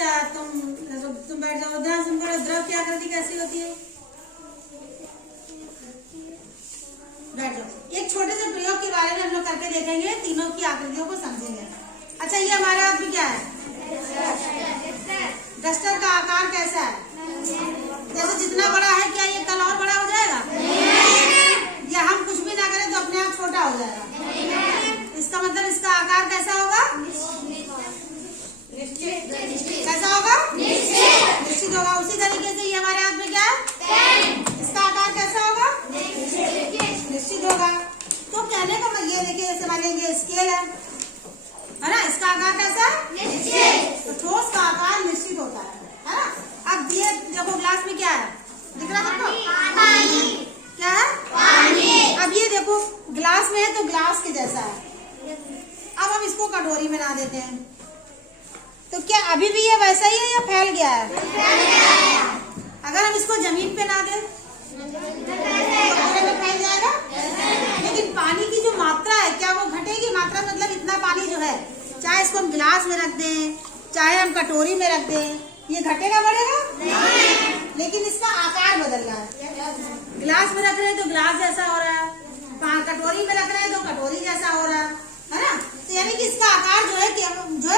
अच्छा तुम बैठ जाओ। ध्यान सुन करो, द्रव की आकृति कैसी होती है? बैठ जाओ। एक छोटे से प्रयोग के बारे में हम लोग करके देखेंगे, तीनों की आकृतियों को समझेंगे। अच्छा, ये हमारे हाथ में क्या है? डस्टर का आकार कैसा है? जैसे जितना बड़ा है, क्या ये कल और बड़ा हो जाएगा? या हम कुछ भी ना करें तो अपने आप छोटा हो जाएगा? इसका मतलब इसका आकार कैसा होगा? कैसा होगा? निश्चित होगा। उसी तरीके से ये हमारे हाथ में क्या है? इसका आकार कैसा होगा? निश्चित होगा। तो कहने का मतलब ये देखिए, जैसे मान लीजिए स्केल है ना, इसका आकार कैसा है? तो ठोस का आकार निश्चित होता है ना। अब ये देखो, ग्लास में क्या है? दिख रहा है आपको? क्या है? पानी। अब ये देखो, ग्लास में है तो ग्लास के जैसा है। अब हम इसको कटोरी में ना देते हैं तो क्या अभी भी ये वैसा ही है या फैल गया है? अगर हम इसको जमीन पे ना दें तो फैल जाएगा। लेकिन पानी की जो मात्रा है, क्या वो घटेगी? मात्रा मतलब इतना पानी जो है, चाहे इसको हम गिलास में रख दें, चाहे हम कटोरी में रख दें, ये घटेगा बढ़ेगा? लेकिन इसका आकार बदल रहा है। गिलास में रख रहे हैं तो गिलास जैसा हो रहा है, कटोरी में रख रहे हैं तो कटोरी जैसा हो रहा है ना। तो यानी कि इसका आकार जो है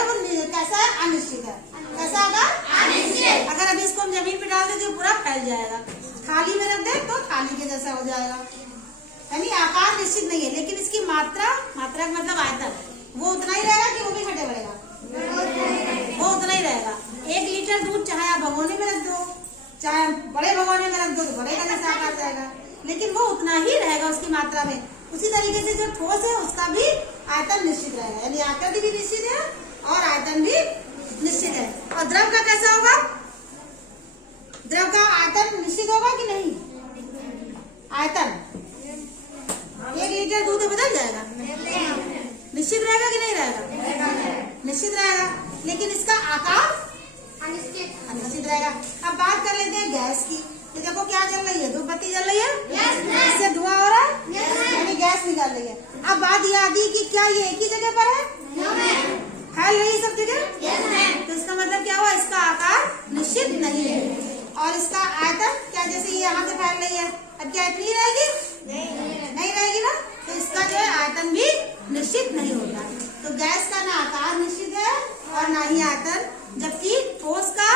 वो कैसा है? अनिश्चित है। कैसा होगा? अनिश्चित। अगर अभी इसको हम जमीन पे डाल दें तो पूरा फैल जाएगा, थाली में रख दें तो थाली के जैसा हो जाएगा। यानी आकार निश्चित नहीं है, लेकिन इसकी मात्रा का मतलब आयतन, वो उतना ही रहेगा कि वो भी घटे बढ़ेगा? वो उतना ही रहेगा। 1 लीटर दूध चाहे आप भगोने में रख दो, चाहे बड़े भगोने में रख दो तो बड़े का जैसा आकार जाएगा, लेकिन वो उतना ही रहेगा उसकी मात्रा में। उसी तरीके से जो ठोस है उसका भी आयतन निश्चित रहेगा, यानी आकृति भी निश्चित है और आयतन भी निश्चित है। और द्रव का कैसा होगा? द्रव का आयतन निश्चित होगा कि नहीं? आयतन 1 लीटर दूध बदल जाएगा, निश्चित रहेगा कि नहीं रहेगा? निश्चित रहेगा। लेकिन इसका आकार अनिश्चित रहेगा। अब बात कर लेते हैं गैस की। तो देखो क्या जल रही है? धूप बत्ती जल रही है, इससे धुआं हो रहा है, यानी गैस निकल रही है। अब बात ये आती है कि क्या ये एक ही जगह पर है? फैल रही है सब जगह? तो इसका मतलब क्या हुआ? इसका आकार निश्चित नहीं है। और इसका आयतन क्या, जैसे ये यहाँ से फैल रही है, अब क्या इतनी रहेगी? नहीं रहेगी ना। तो इसका जो है आयतन भी निश्चित नहीं होता। तो गैस का ना आकार निश्चित है और ना ही आयतन, जबकि ठोस का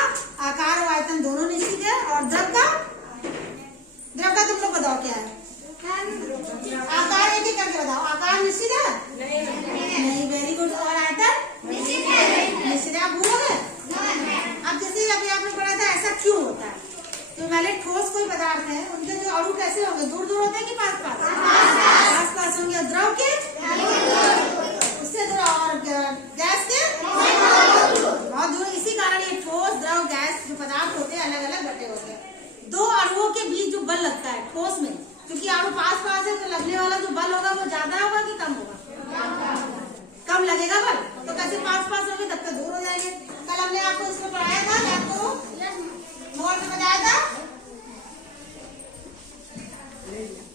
आकार और आयतन दोनों निश्चित है। और द्रव का तुम लोग बताओ क्या है? आकार एक एक करके बताओ। आकार निश्चित है? नहीं। Very good. और आयतन निश्चित है। आप भूलोगे? अब जैसे अभी आपने पढ़ा था, ऐसा क्यों होता है? तो पहले ठोस कोई पदार्थ है, उनके जो अणु कैसे होंगे? दूर दूर होते हैं कि पास पास होंगे? द्रव के उससे दूर, और गैस के बहुत दूर। इसी कारण ये ठोस, द्रव, गैस जो पदार्थ होते हैं अलग अलग बटे होते हैं। 2 अणुओं के बीच जो बल लगता है ठोस में, क्योंकि अणु पास पास है तो लगने वाला जो बल होगा वो ज्यादा होगा कि कम होगा? कम लगेगा बल। तो कैसे पास पास होंगे तब तक दूर हो जाएंगे। कल हमने आपको इसको पढ़ाया था, आपको नोट में बताया था,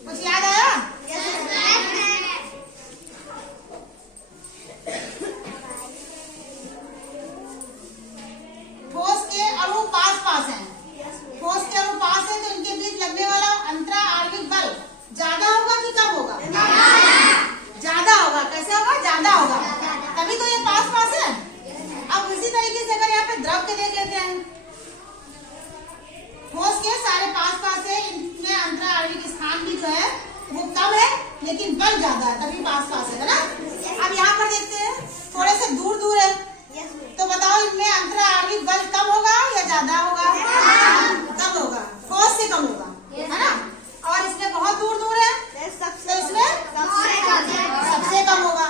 कुछ याद आया? ठोस के अणु पास पास हैं, ठोस के अणु पास है तो इनके बीच लगने वाला अंतरा आणविक बल ज्यादा होगा कि कम होगा? ज्यादा होगा। कैसे होगा? ज्यादा होगा, तभी तो ये पास पास है। अब इसी तरीके से अगर यहाँ पे द्रव के देख लेते हैं, ठोस के सारे पास पास है, इनमें अंतरा आणविक स्थान भी जो है वो कम है, लेकिन बल ज्यादा है, तभी पास पास है ना। अब यहाँ पर देखते हैं, थोड़े से दूर दूर है, तो बताओ इनमें अंतरा आणविक बल कम होगा या ज्यादा होगा? कम होगा, ठोस से कम होगा, है ना। और इसमें बहुत दूर दूर है तो इसमें सबसे कम होगा।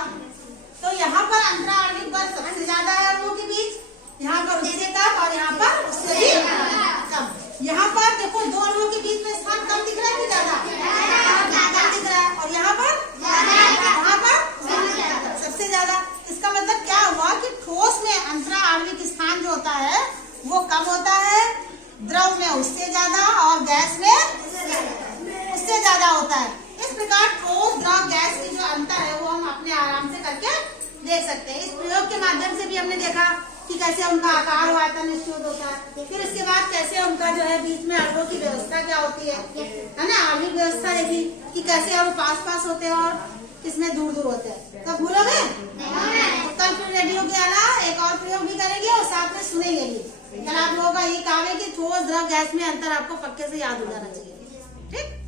तो यहाँ पर अंतरा आणविक बल सबसे ज्यादा है अणुओं के बीच, यहाँ पर उससे कम और यहाँ पर उससे भी कम। यहाँ पर देखो 2 अणुओं के बीच में स्थान कम दिख रहा है कि ज्यादा? कम दिख रहा है। और यहाँ पर वहाँ पर सबसे ज्यादा। इसका मतलब क्या हुआ कि ठोस में अंतरा आणविक स्थान जो होता है वो कम होता है, द्रव में उससे ज्यादा और गैस में उससे ज्यादा होता है। इस प्रकार ठोस, द्रव, गैस की जो अंतर है वो हम अपने आराम से करके देख सकते हैं। इस प्रयोग के माध्यम से भी हमने देखा कि कैसे उनका आकार व आयतन निश्चित होता है। फिर उसके बाद कैसे उनका जो है बीच में अणुओं की व्यवस्था क्या होती है ना, आणविक व्यवस्था देखी कि कैसे अणु पास पास होते हैं और किसमें दूर दूर होते हैं। तो भूलोगे? कल फिर रेडियो के अलावा एक और प्रयोग भी करेंगे और साथ में सुनेंगे भी। कल आप लोगों का ये काम है कि ठोस द्रव गैस में अंतर आपको पक्के से याद हो जाना चाहिए। ठीक।